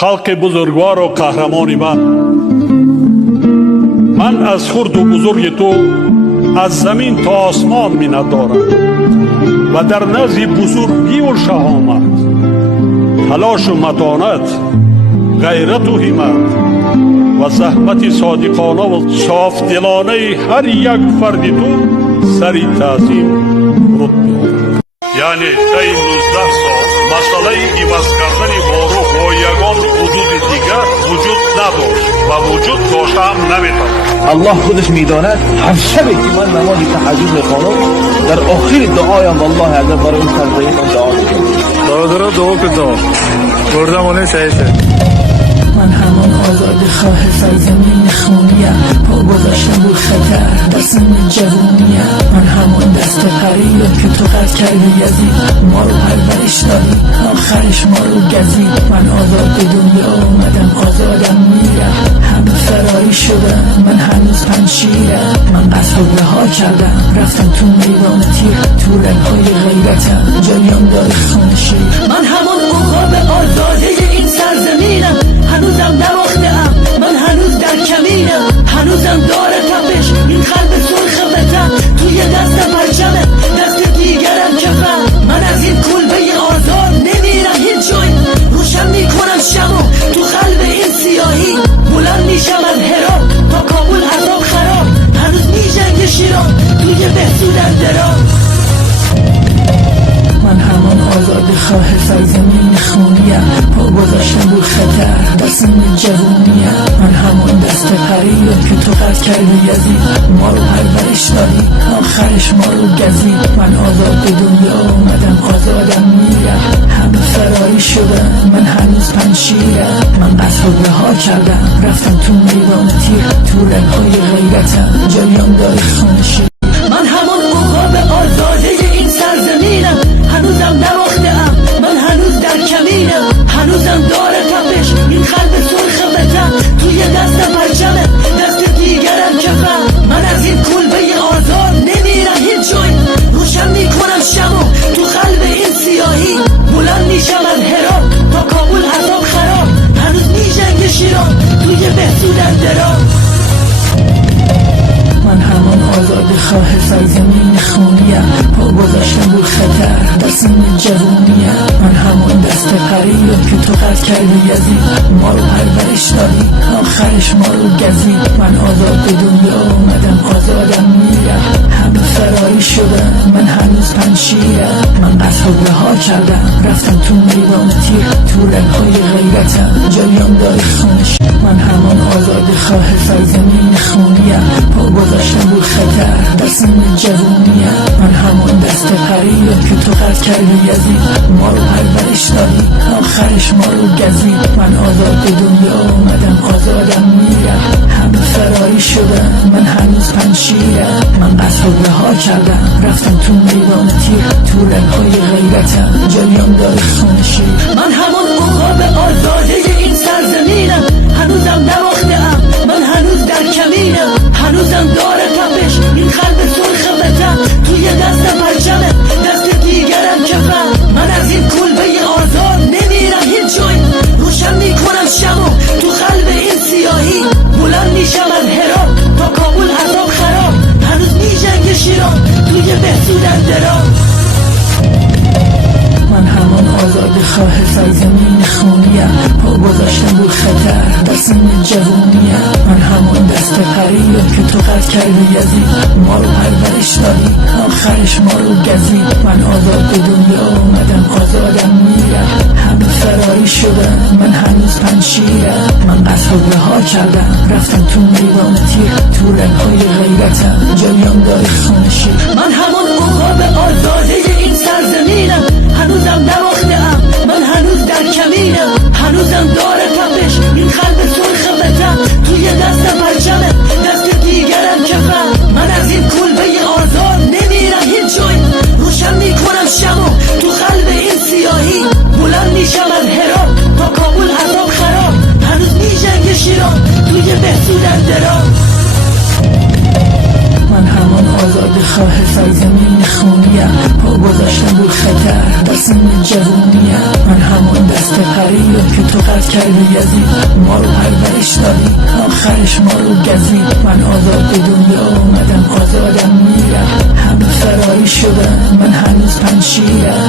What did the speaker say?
خلق بزرگوار و قهرمان من از خرد و بزرگ تو از زمین تا آسمان منت دارم و در نزد بزرگی و شهامت، تلاش و متانت، غیرت و همت و زحمت صادقانه و صاف دلانه هر یک فرد تو سری تعظیم رد می‌آورد. یعنی طی 19 سال مسئله عوض کردن باروخ با یگان حدود دیگر وجود نداشت و وجود داشته هم نمی‌تواند. الله خودش میداند هر شبی که من نماز تهجد میخوانم در آخر دعایم والله اگر برای اون سرزمین من دعا میکنم. دعا کن بردم اونه سعیشه. من همان آزاد خواه سرزمین خونیم، پا گذاشتم بود خطر در سن جوونیم. من همان دست قریب که تو قد کردی یزید، ما رو پرورش دادی آخرش ما رو گزید. من آزاد به دنیا آمدم آزادم میرم، همه فراری شدم من هنوز پنشیرم. من قصد رها کردم رفتم تو میدان تیر، تو رنگهای غیرتم جریان داره خونشی. من همان عقاب آزاده این سرزمینم، هنوزم نباخته‌ام من هنوز در کمینم. هنوزم داره تپش این قلب سرخ وطن، توی دستم پرچمه دست دیگرم کفن. من از این کلبه آزاد نمیرم هیچ جای، روشن میکنم شمو تو قلب این سیاهی. بلند میشم از هرات تا کابل عذاب خراب، هنوز میجنگ شیران توی بهسودن درام. من همان آزاد خواه سرزمین خونیم، پا گذاشتم بود خطر در سن جوونیم. من همان دست قریب که تو قد کردی یزید، ما رو پرورش دادی آخرش ما رو گزید. من آزاد به دنیا آمدم آزادم میرم، همه فراری شدم من هنوز پنشیرم. من قصد رها کردم رفتم تو میدان تیر، تو رنگهای غیرتم جریان داره خونشی. من همان عقاب آزاده این سرزمینم، هنوزم نباخته‌ام من هنوز در کمینم. هنوزم داره تپش این قلب سرخ وطن، توی دستم پرچمه دست دیگرم کفن. من از این کلبه آزاد نمیرم هیچ جای، روشن میکنم شمو تو قلب این سیاهی. بلند میشم از هرات تا کابل عذاب خراب، هنوز میجنگ شیران توی بهسودن درام. من همان آزاد خواه سرزمین خونیم، پا گذاشتم بود خطر در سن جوونیم. من همان دست قریب که تو قد کردی یزید، ما رو پرورش دادی آخرش ما رو گزید. من آزاد به دنیا آمدم آزادم میرم، همه فراری شدم من هنوز پنشیرم. من قصد رها کردم رفتم تو میدان تیر، تو رنگهای غیرتم جریان داره خونش. من همان آزاد خواه سرزمین خونیم، پا گذاشتم بود خطر در سن جوونیم. من همان دست قریب که تو قد کردی یزید، ما رو پرورش دادی آخرش ما رو گزید. من آزاد به دنیا آمدم آزادم میرم، همه فراری شدم من هنوز پنشیرم. من قصد رها کردم رفتم تو میدان تیر، تو رنگهای غیرتم جریان داره خونشی. من همان عقاب آزاده این سرزمینم، هنوزم نباخته‌ام من هنوز در کمینم. هنوزم داره تپش این قلب سرخ وطن، توی دستم پرچمه دست دیگرم کفن. من از این کلبه آزاد نمیرم هیچ جای، روشن میکنم شمو تو قلب این سیاهی. بلند میشم از هرات تا کابل عذاب خراب، هنوز میجنگ شیران توی بهسودن درام. من همان آزاد خواه سرزمین خونیم، پا گذاشتم بود خطر در سن جوونیم. من همان دست قریب که تو قد کردی یزید، ما رو پرورش دادی آخرش ما رو گزید. من آزاد به دنیا آمدم آزادم میرم، همه فراری شدم من هنوز پنشیرم. من قصد رها کردم رفتم تو میدان تیر، تو رنگهای غیرتم جریان داره خونشی. من همان عقاب آزاده این سرزمینم، هنوزم نباخته‌ام من هنوز در کمینم. هنوزم داره تپش این قلب سرخ وطن، توی دستم پرچمه دست دیگرم کفن. من از این کلبه آزاد نمیرم هیچ جای، روشن میکنم شمو تو قلب این سیاهی. بلند میشم از هرات تا کابل عذاب خراب، هنوز میجنگ شیران توی بهسودن درام. من همان آزاد خواه سرزمین خونیم، پا گذاشتم رو خطر در سن جوونیم. من همون دست پریم که تو قطع کردی یزید، ما رو پرورش دادی آخرش ما رو گزید. من آزاد به دنیا آمدم آزادم میرم، همه فراری شدن من هنوز پنشیرم.